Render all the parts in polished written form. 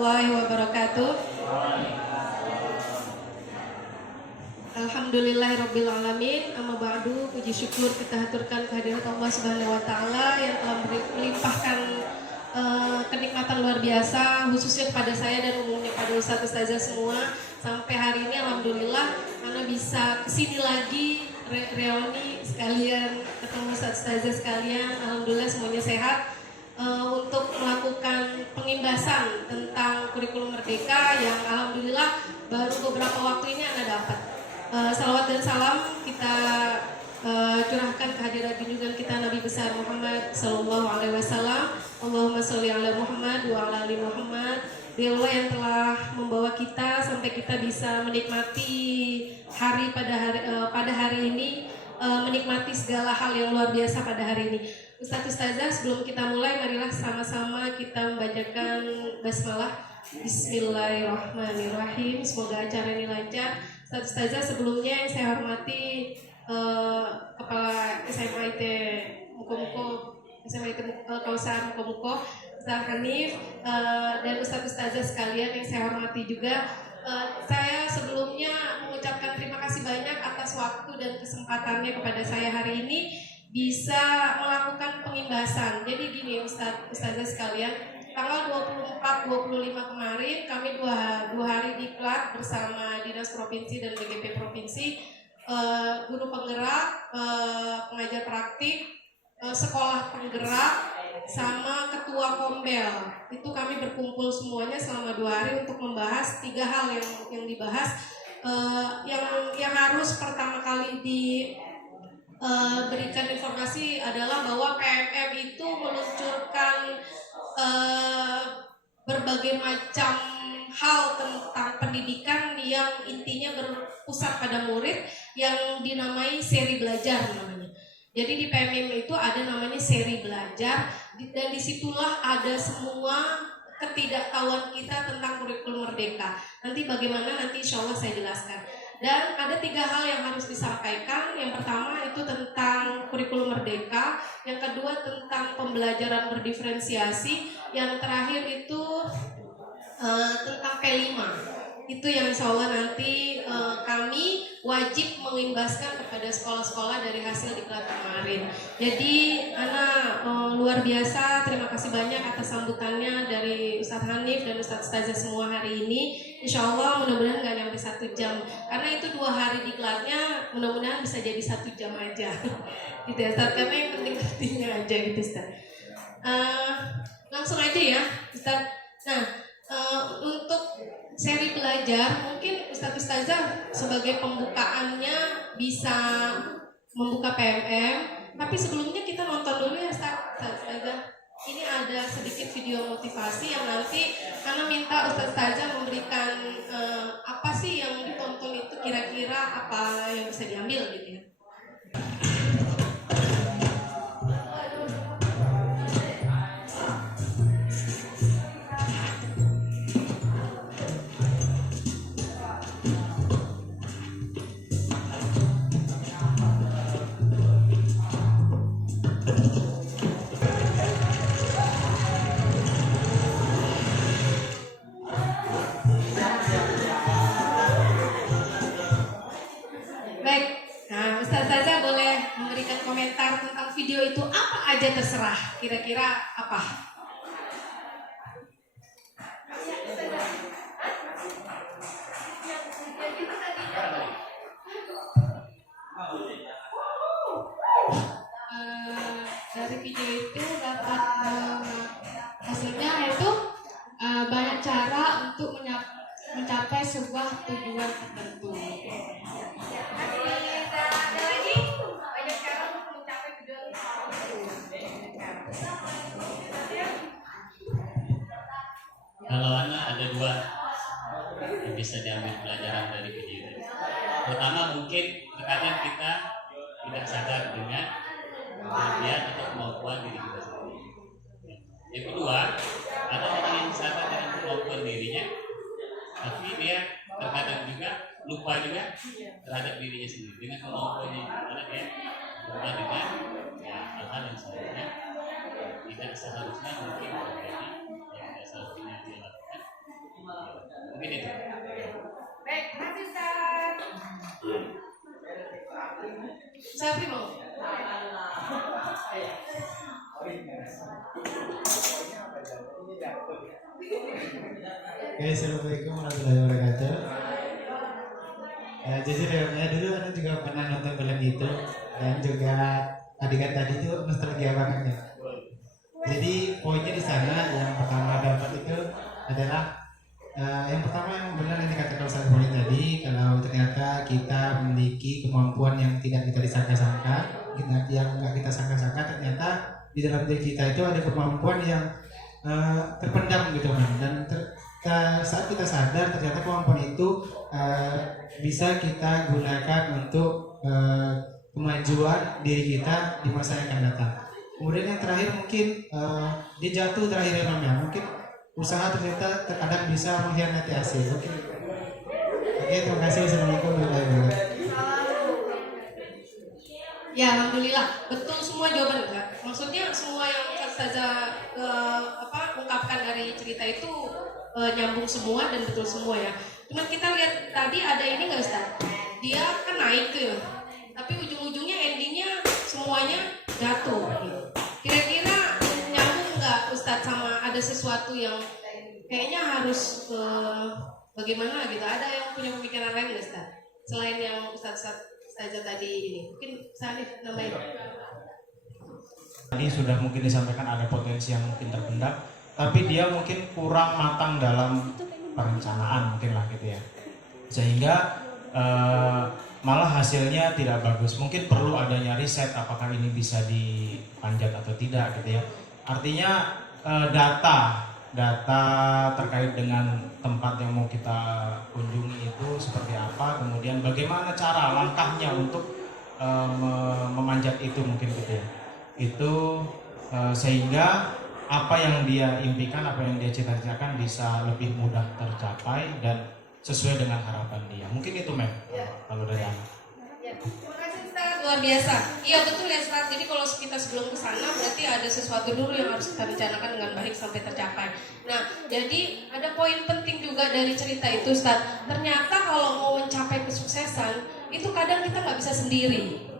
warahmatullahi wabarakatuh. Alhamdulillahirrabbilalamin. Amma ba'du, puji syukur kita haturkan kehadirat Allah Subhanahu wa taala yang telah melimpahkan kenikmatan luar biasa khususnya kepada saya dan umumnya pada ustaz-ustazah semua. Sampai hari ini alhamdulillah Ana bisa kesini lagi reuni sekalian, ketemu ustaz-ustazah sekalian. Alhamdulillah semuanya sehat. Untuk melakukan pengimbasan tentang kurikulum merdeka yang alhamdulillah baru beberapa waktu ini Anda dapat. Salawat dan salam kita curahkan kehadirat junjungan kita Nabi besar Muhammad Sallallahu Alaihi Wasallam. Allahumma sholli ala Muhammad wa ala ali Muhammad. Dia Allah yang telah membawa kita sampai kita bisa menikmati pada hari ini, menikmati segala hal yang luar biasa pada hari ini. Ustaz Ustazah, sebelum kita mulai, marilah sama-sama kita membacakan basmalah. Bismillahirrahmanirrahim. Semoga acara ini lancar. Ustaz Ustazah, sebelumnya yang saya hormati Kepala SMA IT Muko-Muko, SMA IT Kausar Muko-Muko, Ustaz Hanif, dan Ustaz Ustazah sekalian yang saya hormati juga. Saya sebelumnya mengucapkan terima kasih banyak atas waktu dan kesempatannya kepada saya hari ini bisa melakukan pengimbasan. Jadi gini Ustazah sekalian, tanggal 24-25 kemarin kami dua hari diklat bersama Dinas Provinsi dan BGP Provinsi, guru penggerak, pengajar praktik, sekolah penggerak, sama ketua Kombel. Itu kami berkumpul semuanya selama 2 hari untuk membahas 3 hal yang dibahas. Yang harus pertama kali berikan informasi adalah bahwa PMM itu meluncurkan berbagai macam hal tentang pendidikan yang intinya berpusat pada murid yang dinamai seri belajar namanya. Jadi di PMM itu ada namanya seri belajar dan disitulah ada semua ketidaktahuan kita tentang kurikulum merdeka. Nanti bagaimana insya Allah saya jelaskan. Dan ada 3 hal yang harus disampaikan. Yang pertama itu tentang kurikulum merdeka, yang kedua tentang pembelajaran berdiferensiasi, yang terakhir itu tentang P5. Itu yang insya Allah nanti kami wajib mengimbaskan kepada sekolah-sekolah dari hasil diklat kemarin. Jadi Ana luar biasa, terima kasih banyak atas sambutannya dari Ustadz Hanif dan Ustadz Ustazah semua hari ini. Insya Allah mudah-mudahan gak nyampe 1 jam, karena itu 2 hari diklatnya, mudah-mudahan bisa jadi 1 jam aja gitu ya Ustadz, karena yang penting-pentingnya aja gitu Ustadz. Langsung aja ya Ustadz. Nah, untuk seri belajar mungkin Ustadz Ustazah sebagai pembukaannya bisa membuka PMM, tapi sebelumnya kita nonton dulu ya Ustadz Ustazah. Ini ada sedikit video motivasi yang nanti karena minta Ustadz Ustazah memberikan apa sih yang ditonton itu, kira-kira apa yang bisa diambil gitu ya. Komentar tentang video itu apa aja terserah, kira-kira apa? Dari video itu dapat hasilnya itu banyak cara untuk mencapai sebuah tujuan tertentu. Kalau anak ada 2 yang bisa diambil pelajaran dari video ini. Pertama, mungkin terkadang kita tidak sadar dengan kelebihan atau kemampuan diri kita sendiri. Yang kedua, ada orang yang sadar dengan kemampuan dirinya, tapi dia terkadang juga lupa juga terhadap dirinya sendiri dengan kemampuannya. Karena dia lupa dengan hal-hal yang seharusnya tidak seharusnya mungkin terjadi, yang tidak seharusnya dia lakukan. Mungkin itu. Baik, terima kasih Ustaz. Sapi mau? Oke, assalamualaikum warahmatullahi wabarakatuh. Jujur ya, dulu Anu juga pernah nonton film itu dan juga adegan tadi itu nostalgia banget ya. Jadi poinnya di sana yang pertama dapat itu adalah yang pertama yang benar yang dikatakan Ustaz Boleh tadi, kalau ternyata kita memiliki kemampuan yang tidak kita disangka-sangka, yang nggak kita sangka-sangka, ternyata di dalam diri kita itu ada kemampuan yang terpendam gitu kan, dan saat kita sadar ternyata kemampuan itu bisa kita gunakan untuk kemajuan diri kita di masa yang akan datang. Kemudian yang terakhir mungkin dia jatuh terakhir namanya, mungkin usaha ternyata terkadang bisa mengkhianati hasil. Oke, terima kasih. Assalamualaikum warahmatullahi wabarakatuh. Ya, alhamdulillah betul semua jawaban enggak. Maksudnya semua yang Ustazah ungkapkan dari cerita itu nyambung semua dan betul semua ya. Cuman kita lihat tadi ada ini nggak Ustaz? Dia kan naik tuh ya, tapi ujung-ujungnya endingnya semuanya jatuh. Kira-kira nyambung nggak Ustaz sama ada sesuatu yang kayaknya harus bagaimana gitu? Ada yang punya pemikiran lain nggak Ustaz? Selain yang Ustazah tadi ini, mungkin Salih nambahin. Tadi sudah mungkin disampaikan ada potensi yang mungkin terpendam, tapi dia mungkin kurang matang dalam perencanaan mungkin lah gitu ya, sehingga malah hasilnya tidak bagus. Mungkin perlu adanya riset apakah ini bisa dipanjat atau tidak gitu ya. Artinya data terkait dengan tempat yang mau kita kunjungi itu seperti apa, kemudian bagaimana cara langkahnya untuk memanjat itu mungkin gitu ya. Itu sehingga apa yang dia impikan, apa yang dia cita-citakan bisa lebih mudah tercapai dan sesuai dengan harapan dia. Mungkin itu kalau dari anak. Ya, terima kasih Ustaz, luar biasa. Iya betul ya Ustaz. Jadi kalau kita sebelum ke sana berarti ada sesuatu dulu yang harus kita rencanakan dengan baik sampai tercapai. Nah, jadi ada poin penting juga dari cerita itu Ustaz. Ternyata kalau mau mencapai kesuksesan itu kadang kita nggak bisa sendiri.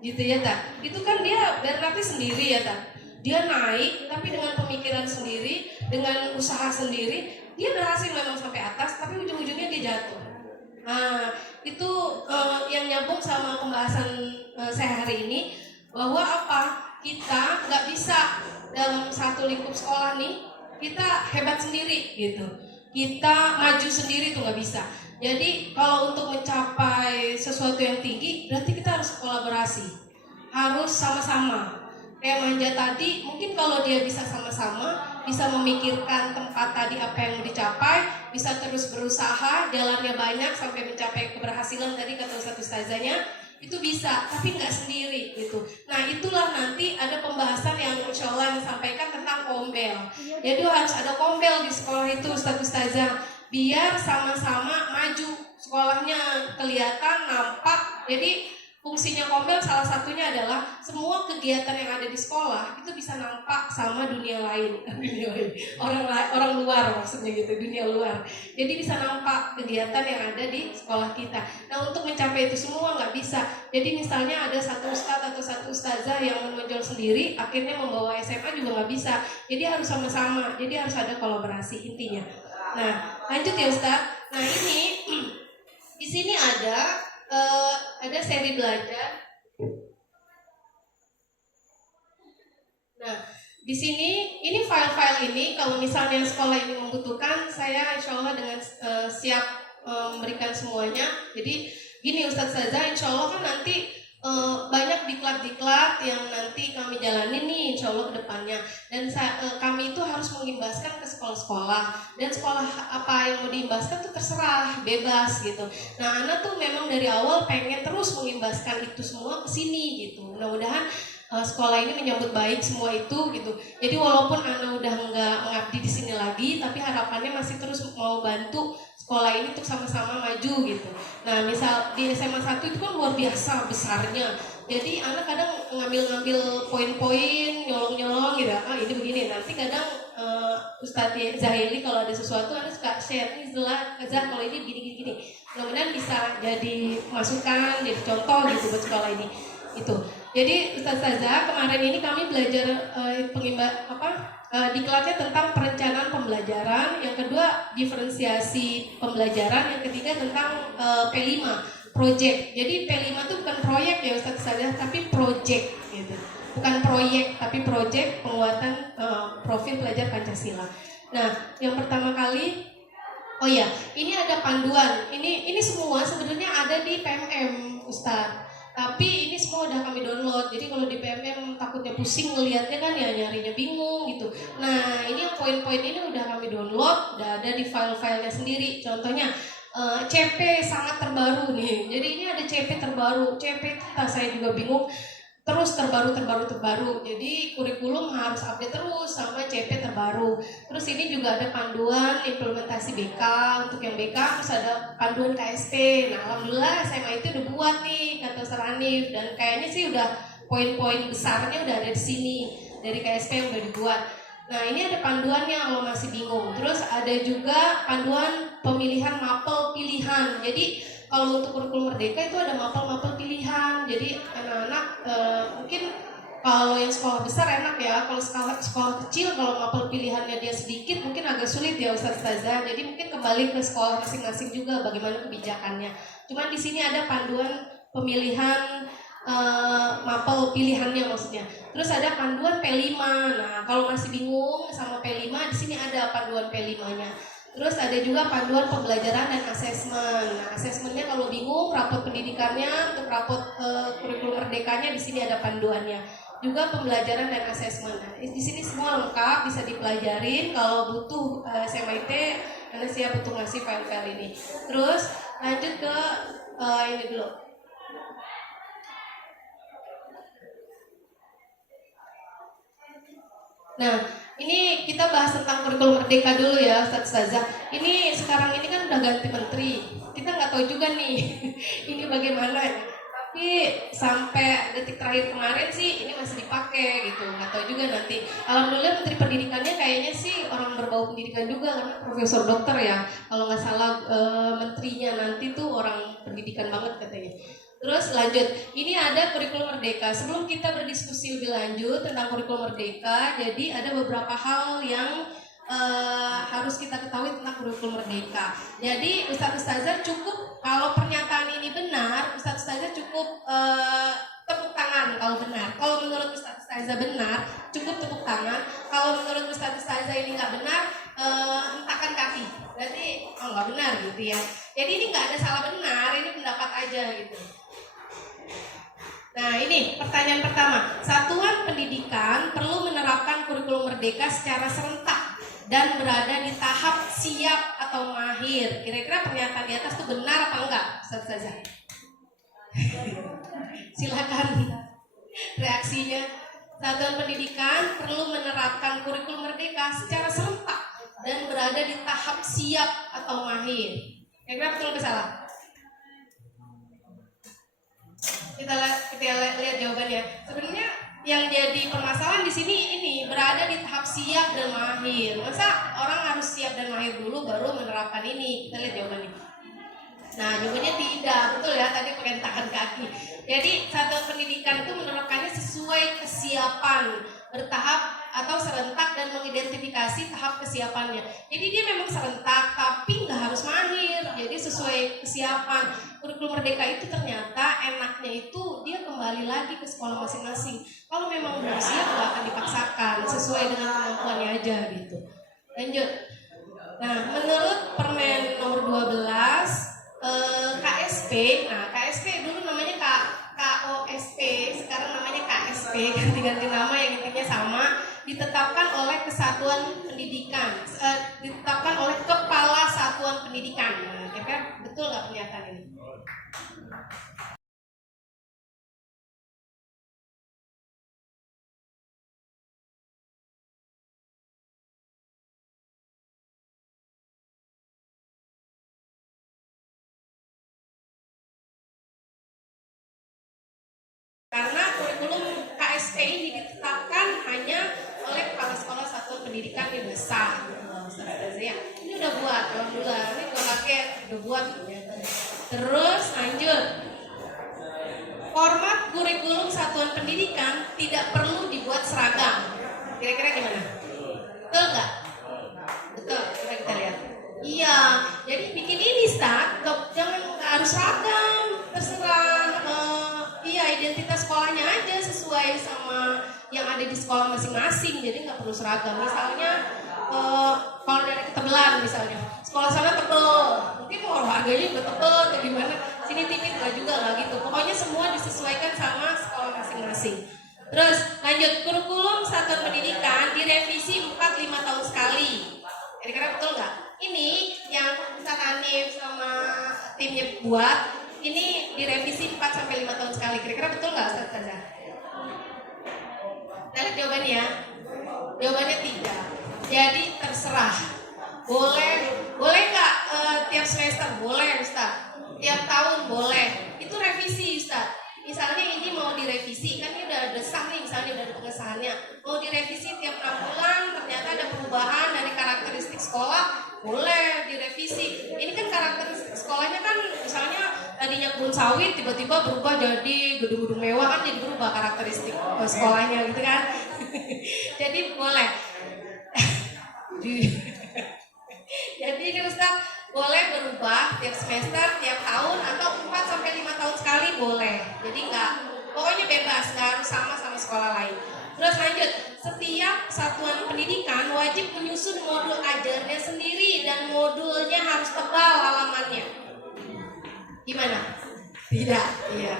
Gitu ya Tak, itu kan dia berarti sendiri ya Tak. Dia naik tapi dengan pemikiran sendiri, dengan usaha sendiri, dia berhasil memang sampai atas, tapi ujung-ujungnya dia jatuh. Nah, itu yang nyambung sama pembahasan saya hari ini, bahwa apa? Kita nggak bisa dalam satu lingkup sekolah nih, kita hebat sendiri gitu. Kita maju sendiri tuh nggak bisa. Jadi kalau untuk mencapai sesuatu yang tinggi, berarti kita harus kolaborasi, harus sama-sama. Kayak Manja tadi, mungkin kalau dia bisa sama-sama, bisa memikirkan tempat tadi apa yang mau dicapai, bisa terus berusaha, jalannya banyak sampai mencapai keberhasilan tadi kata Ustazahnya, itu bisa, tapi nggak sendiri gitu. Nah itulah nanti ada pembahasan yang insya Allah disampaikan tentang kombel. Jadi harus ada kombel di sekolah itu Ustazah, biar sama-sama maju, sekolahnya kelihatan, nampak. Jadi fungsinya kombel salah satunya adalah semua kegiatan yang ada di sekolah itu bisa nampak sama dunia lain, orang luar maksudnya gitu, dunia luar. Jadi bisa nampak kegiatan yang ada di sekolah kita. Nah untuk mencapai itu semua nggak bisa. Jadi misalnya ada satu ustadz atau satu ustazah yang menonjol sendiri, akhirnya membawa SMA juga nggak bisa. Jadi harus sama-sama. Jadi harus ada kolaborasi intinya. Nah lanjut ya Ustadz. Nah ini di sini ada seri belajar. Nah, di sini ini file-file ini kalau misalnya sekolah ini membutuhkan, saya insya Allah dengan siap memberikan semuanya. Jadi gini Ustazah, insya Allah kan nanti banyak diklat-diklat yang nanti kami jalani nih insya Allah ke depannya. Dan kami itu harus mengimbaskan ke sekolah-sekolah. Dan sekolah apa yang mau diimbaskan tuh terserah, bebas gitu. Nah Ana tuh memang dari awal pengen terus mengimbaskan itu semua ke sini gitu. Mudah-mudahan sekolah ini menyambut baik semua itu gitu. Jadi walaupun Ana udah nggak mengabdi di sini lagi, tapi harapannya masih terus mau bantu sekolah ini untuk sama-sama maju gitu. Nah misal di SMA 1 itu kan luar biasa besarnya, Jadi anak kadang ngambil-ngambil poin-poin, nyolong-nyolong gitu. Ah ini begini. Nanti kadang Ustadz Zahili kalau ada sesuatu anak suka share nih Zah kalau ini gini-gini. Mudah-mudahan bisa jadi masukan, jadi contoh gitu buat sekolah ini. Itu. Jadi Ustadz Zah kemarin ini kami belajar diklatnya tentang perencanaan pembelajaran. Yang kedua diferensiasi pembelajaran. Yang ketiga tentang P5. Project. Jadi P5 itu bukan proyek ya Ustadz Sadah, tapi project gitu. Bukan proyek, tapi project penguatan profil pelajar Pancasila. Nah, yang pertama kali, oh ya, ini ada panduan. Ini semua sebenarnya ada di PMM Ustadz. Tapi ini semua udah kami download. Jadi kalau di PMM takutnya pusing ngelihatnya kan ya nyarinya bingung gitu. Nah, ini yang poin-poin ini udah kami download, udah ada di file-filenya sendiri. Contohnya CP sangat terbaru nih. Jadi ini ada CP terbaru. CP kita saya juga bingung. Terus terbaru. Jadi kurikulum harus update terus sama CP terbaru. Terus ini juga ada panduan implementasi BK untuk yang BK. Terus ada panduan KSP. Nah alhamdulillah SMA itu udah buat nih kata Ustaz Hanif. Dan kayaknya sih udah poin-poin besarnya udah ada di sini dari KSP yang udah dibuat. Nah ini ada panduannya kalau masih bingung. Terus ada juga panduan pemilihan mapel pilihan. Jadi kalau untuk kurikulum merdeka itu ada mapel-mapel pilihan. Jadi anak-anak mungkin kalau yang sekolah besar enak ya. Kalau sekolah kecil kalau mapel pilihannya dia sedikit mungkin agak sulit ya Ustaz Ustazah. Jadi mungkin kembali ke sekolah masing-masing juga bagaimana kebijakannya. Cuman di sini ada panduan pemilihan mapel pilihannya maksudnya. Terus ada panduan P5. Nah, kalau masih bingung sama P5 di sini ada panduan P5-nya. Terus ada juga panduan pembelajaran dan asesmen. Nah, asesmennya kalau bingung rapot pendidikannya untuk rapot kurikulum merdekanya di sini ada panduannya. Juga pembelajaran dan asesmen. Nah, di sini semua lengkap bisa dipelajarin. Kalau butuh SMIT, karena siap untuk ngasih file-file ini. Terus lanjut ke ini dulu. Nah, ini kita bahas tentang kurikulum merdeka dulu ya, Ustazah. Ini sekarang ini kan udah ganti menteri. Kita nggak tahu juga nih ini bagaimana. Tapi sampai detik terakhir kemarin sih ini masih dipakai gitu. Nggak tahu juga nanti. Alhamdulillah menteri pendidikannya kayaknya sih orang berbau pendidikan juga karena profesor dokter ya. Kalau nggak salah menterinya nanti tuh orang pendidikan banget katanya. Terus lanjut, ini ada kurikulum merdeka. Sebelum kita berdiskusi lebih lanjut tentang kurikulum merdeka, jadi ada beberapa hal yang harus kita ketahui tentang kurikulum merdeka. Jadi Ustazah cukup kalau pernyataan ini benar, Ustazah cukup tepuk tangan kalau benar. Kalau menurut Ustazah benar, cukup tepuk tangan. Kalau menurut Ustazah ini nggak benar, hentakan kaki. Berarti nggak benar gitu ya. Jadi ini nggak ada salah benar, ini pendapat aja gitu. Nah ini pertanyaan pertama, satuan pendidikan perlu menerapkan kurikulum merdeka secara serentak dan berada di tahap siap atau mahir. Kira-kira pernyataan di atas itu benar apa enggak, Ustazah? Silakan reaksinya. Satuan pendidikan perlu menerapkan kurikulum merdeka secara serentak dan berada di tahap siap atau mahir. Kira-kira betul atau salah? Kita lihat jawabannya. Sebenarnya yang jadi permasalahan di sini ini berada di tahap siap dan mahir. Masa orang harus siap dan mahir dulu baru menerapkan ini? Kita lihat jawabannya. Nah, jawabannya tidak, betul ya, tadi pakai tangan kaki. Jadi satuan pendidikan itu menerapkannya sesuai kesiapan, bertahap atau serentak dan mengidentifikasi tahap kesiapannya. Jadi dia memang serentak, tapi nggak harus mahir. Jadi sesuai kesiapan. Kurikulum merdeka itu ternyata enaknya itu dia kembali lagi ke sekolah masing-masing. Kalau memang belum siap nggak akan dipaksakan, sesuai dengan kemampuannya aja gitu. Lanjut. Nah, menurut Permen nomor 12 KSP, nah KSP dulu namanya KOSP, sekarang namanya KSP, ganti-ganti nama yang intinya sama, ditetapkan oleh Kesatuan Pendidikan, ditetapkan oleh Kepala Satuan Pendidikan. Nah, kira-kira betul nggak pernyataan ini? Karena kurikulum KSP ini ditetapkan hanya oleh Kepala Sekolah Satuan Pendidikan yang besar. Ya, ini udah buat, alhamdulillah. Ini udah pakai, udah buat. Terus lanjut. Format kurikulum satuan pendidikan tidak perlu dibuat seragam. Kira-kira gimana? Betul nggak? Betul. Coba kita lihat. Iya. Jadi bikin ini, Ustaz. Jangan nggak harus seragam. Terserah. Iya, identitas sekolahnya aja sesuai sama yang ada di sekolah masing-masing. Jadi nggak perlu seragam. Misalnya kalau dari ketebelan misalnya, sekolah sana tebel, mungkin harganya juga tebel atau gimana, sini tipis lah juga lah gitu. Pokoknya semua disesuaikan sama sekolah masing-masing. Terus lanjut, kurikulum satuan pendidikan direvisi 4-5 tahun sekali. Kira-kira betul nggak? Ini yang Ustaz Hanif sama timnya buat, ini direvisi 4-5 tahun sekali. Kira-kira betul nggak Ustaz Taza? Kita lihat jawabannya ya. Jawabannya tidak. Jadi terserah. Boleh nggak tiap semester? Boleh Ustaz. Tiap tahun boleh. Itu revisi Ustaz. Misalnya ini mau direvisi, kan ini udah ada sah nih, misalnya udah ada pengesahannya. Mau direvisi tiap 6 bulan, ternyata ada perubahan dari karakteristik sekolah, boleh direvisi. Ini kan karakteristik sekolahnya kan misalnya tadinya kebun sawit tiba-tiba berubah jadi gedung-gedung mewah, kan jadi berubah karakteristik sekolahnya gitu kan. Jadi boleh. Jadi ini Ustaz boleh berubah tiap semester, tiap tahun, atau 4-5 tahun sekali boleh. Jadi pokoknya bebas, nggak harus sama sekolah lain. Terus lanjut, setiap satuan pendidikan wajib menyusun modul ajarnya sendiri dan modulnya harus tebal halamannya. Gimana? Tidak, iya.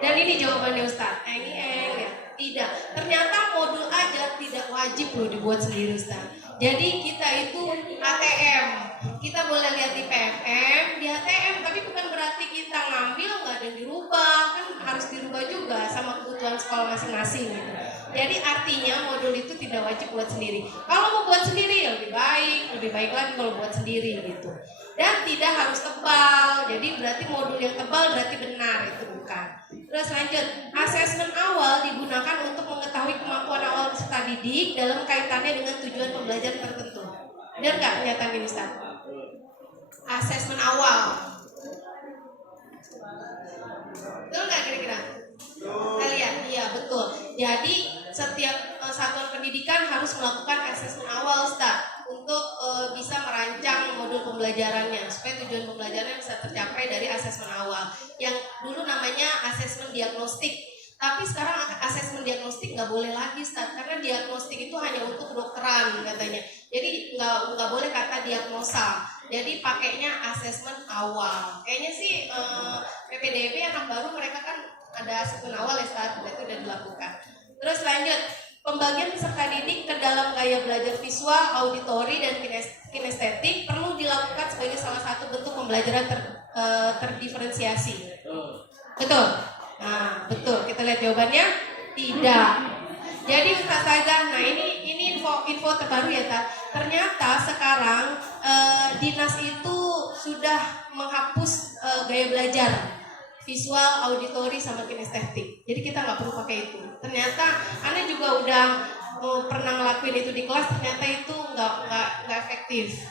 Dan ini jawabannya Ustaz. Ya. Tidak. Ternyata modul ajar tidak wajib loh dibuat sendiri Ustaz. Jadi kita itu ATM. Kita boleh lihat di PFM, di ATM, tapi bukan berarti kita ngambil nggak ada yang dirubah, kan harus dirubah juga sama kebutuhan sekolah masing-masing gitu. Jadi artinya modul itu tidak wajib buat sendiri. Kalau mau buat sendiri ya lebih baik lagi kalau buat sendiri gitu. Dan tidak harus tebal. Jadi berarti modul yang tebal berarti benar, itu bukan. Terus lanjut, asesmen awal digunakan untuk mengetahui kemampuan awal peserta didik dalam kaitannya dengan tujuan pembelajaran tertentu. Benar nggak pernyataan ini Ustaz? Asesmen awal. Betul nggak kira-kira? Kalian? Iya betul. Jadi setiap satuan pendidikan harus melakukan asesmen awal Ustaz, untuk bisa merancang modul pembelajarannya supaya tujuan pembelajarannya bisa tercapai dari asesmen awal. Yang dulu namanya asesmen diagnostik, tapi sekarang asesmen diagnostik nggak boleh lagi Ustaz, karena diagnostik itu hanya untuk kedokteran katanya. Jadi nggak boleh kata diagnosa. Jadi pakainya asesmen awal. Kayaknya sih PPDB anak baru mereka kan ada asesmen awal ya Ustaz, itu udah dilakukan. Terus lanjut, pembagian peserta didik ke dalam gaya belajar visual, auditori, dan kinestetik perlu dilakukan sebagai salah satu bentuk pembelajaran terdiferensiasi. Betul? Nah, betul. Kita lihat jawabannya. Tidak. Jadi Ustazah, nah ini info terbaru ya Ustaz. Ternyata sekarang dinas itu sudah menghapus gaya belajar visual, auditori, sama kinestetik. Jadi kita nggak perlu pakai itu. Ternyata Anda juga udah pernah ngelakuin itu di kelas, ternyata itu nggak efektif.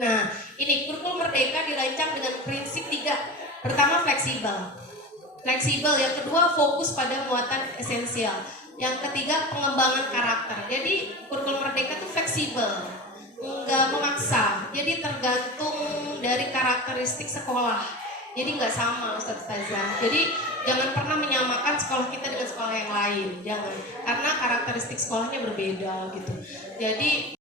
Nah, ini kurikulum merdeka dirancang dengan prinsip 3. Pertama, fleksibel. Fleksibel. Yang kedua, fokus pada muatan esensial. Yang ketiga, pengembangan karakter. Jadi kurikulum merdeka itu fleksibel, nggak memaksa. Jadi tergantung dari karakteristik sekolah. Jadi nggak sama Ustadz Ustazah. Jadi jangan pernah menyamakan sekolah kita dengan sekolah yang lain. Jangan. Karena karakteristik sekolahnya berbeda gitu. Jadi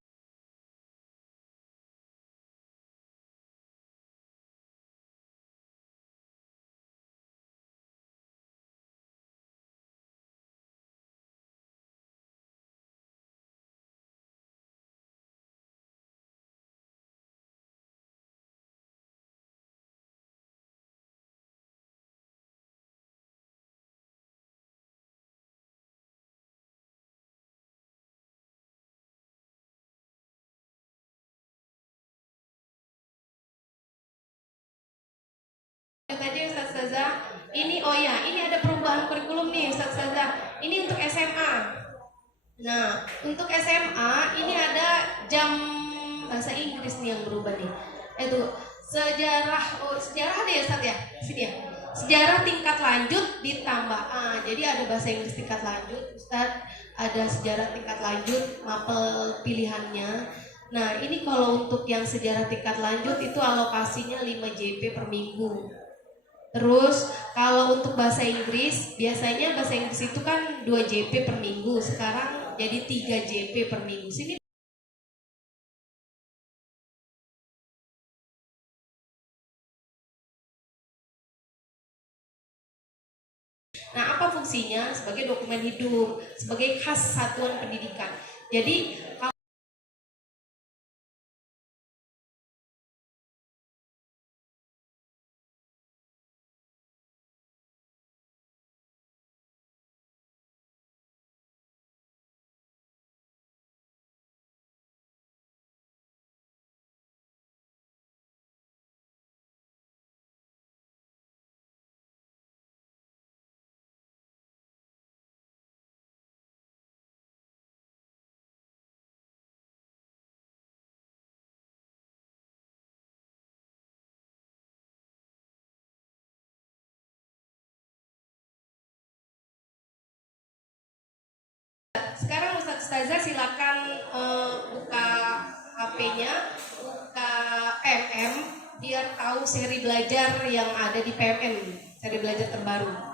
tadi Ustadz Ustazah, ini oh ya, ini ada perubahan kurikulum nih Ustadz Ustazah. Ini untuk SMA. Nah, untuk SMA ini ada jam bahasa Inggris nih yang berubah nih. Itu sejarah, oh sejarah ada ya Ustadz ya? Sini ya. Sejarah tingkat lanjut ditambah jadi ada bahasa Inggris tingkat lanjut, Ustadz, ada sejarah tingkat lanjut, mapel pilihannya. Nah, ini kalau untuk yang sejarah tingkat lanjut itu alokasinya 5 JP per minggu. Terus kalau untuk bahasa Inggris, biasanya bahasa Inggris itu kan 2 JP per minggu, sekarang jadi 3 JP per minggu. Sini. Nah, apa fungsinya? Sebagai dokumen hidup, sebagai khas satuan pendidikan. Jadi sekarang Ustadz Ustazah silakan buka HP-nya, buka PMM biar tahu seri belajar yang ada di PMM, seri belajar terbaru.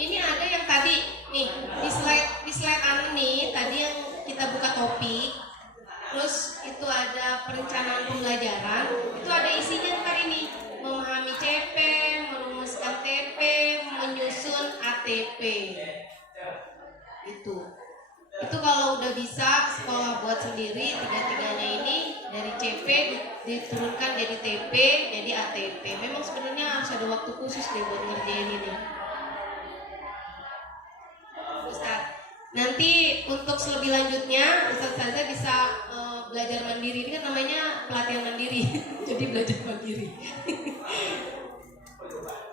Ini ada yang tadi nih di slide anu nih tadi yang kita buka topik. Terus itu ada perencanaan pembelajaran. Itu ada isinya ntar ini memahami CP, merumuskan TP, menyusun ATP. Itu kalau udah bisa sekolah buat sendiri tiga-tiganya ini dari CP diturunkan jadi TP, jadi ATP. Memang sebenarnya harus ada waktu khusus deh buat ngerjain ini. Ustaz, nanti untuk lebih lanjutnya Ustaz Saza bisa belajar mandiri. Ini kan namanya pelatihan mandiri. Jadi belajar mandiri.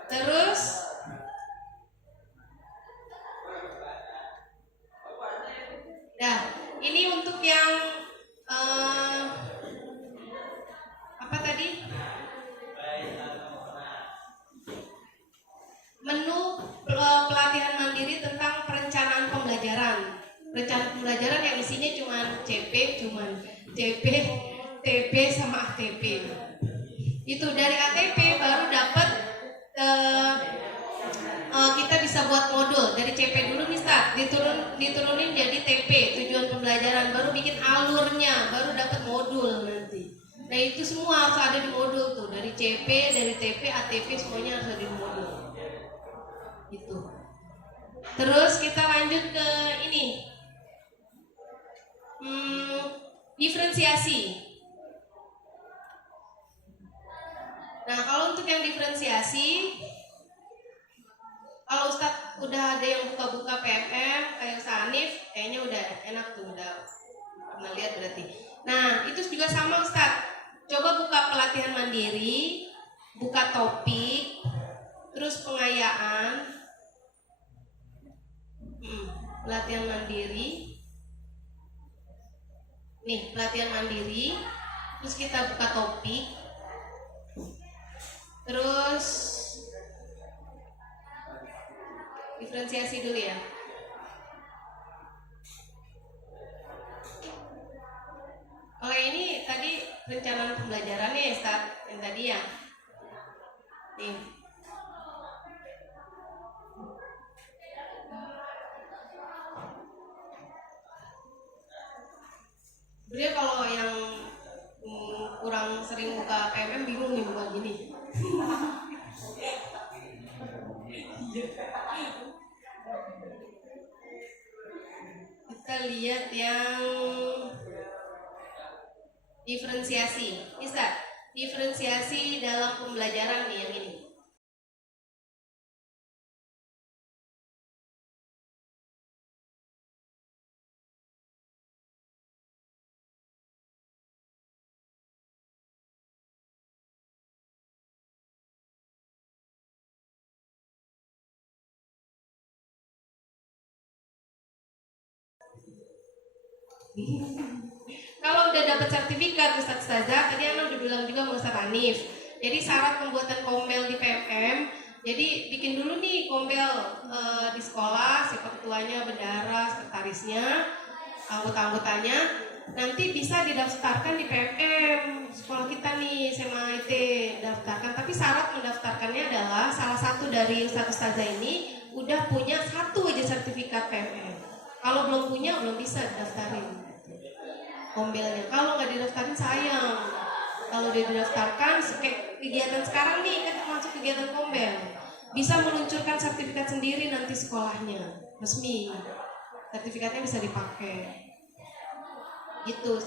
Terus nah, ini untuk yang apa tadi? Menu pelatihan mandiri tentang perencanaan pembelajaran. Perencanaan pembelajaran yang isinya cuman CP, TP sama ATP. Itu dari ATP baru dapat kita bisa buat modul. Dari CP dulu nih Ustaz, diturunin jadi TP, tujuan pembelajaran, baru bikin alurnya, baru dapat modul nanti. Nah itu semua harus ada di modul tuh, dari CP, dari TP, ATP semuanya harus ada di modul. Gitu. Terus kita lanjut ke ini, diferensiasi. Nah kalau untuk yang diferensiasi, kalau Ustadz udah ada yang buka-buka PMM kayak Sanif, kayaknya udah enak tuh, udah pernah lihat berarti. Nah itu juga sama Ustadz, coba buka pelatihan mandiri, buka topik, terus pengayaan, pelatihan mandiri, nih pelatihan mandiri, terus kita buka topik, terus diferensiasi dulu ya. Kalau ini tadi perencanaan pembelajarannya ya Ustaz, yang tadi ya. Nih. Sebenarnya kalau yang kurang sering buka PMM bingung nih buka gini. Kita lihat yang diferensiasi. Bisa diferensiasi dalam pembelajaran nih yang ini. Kalau udah dapat sertifikat Ustaz Ustazah, tadi Ana udah bilang juga sama Ustaz Hanif. Jadi syarat pembuatan kombel di PMM, jadi bikin dulu nih kombel di sekolah, siapa ketuanya, bendara, sekretarisnya, anggota-anggotanya. Nanti bisa didaftarkan di PMM sekolah kita nih, SMA IT daftarkan. Tapi syarat mendaftarkannya adalah salah satu dari Ustaz Ustazah ini udah punya satu aja sertifikat PMM. Kalau belum punya belum bisa daftarin kombelnya. Kalau nggak didaftarin sayang. Kalau dia didaftarkan, kegiatan sekarang nih kan termasuk kegiatan kombel, bisa meluncurkan sertifikat sendiri nanti sekolahnya resmi. Sertifikatnya bisa dipakai. Gitu.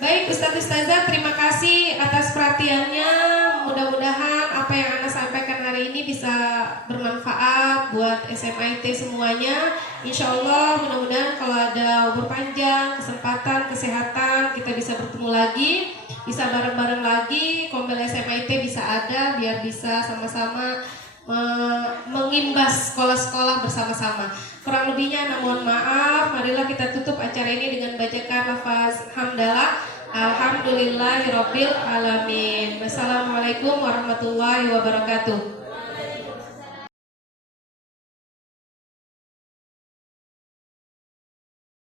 Baik Ustadz Ustazah, terima kasih atas perhatiannya. Mudah-mudahan apa yang Anda sampaikan hari ini bisa bermanfaat buat SMIT semuanya. Insya Allah mudah-mudahan kalau ada umur panjang, kesempatan, kesehatan, kita bisa bertemu lagi, bisa bareng-bareng lagi, Kombel SMIT bisa ada biar bisa sama-sama mengimbas sekolah-sekolah bersama-sama. Kurang lebihnya mohon maaf. Marilah kita tutup acara ini dengan bacakan lafaz hamdalah. Alhamdulillahirabbil alamin. Wassalamualaikum warahmatullahi wabarakatuh.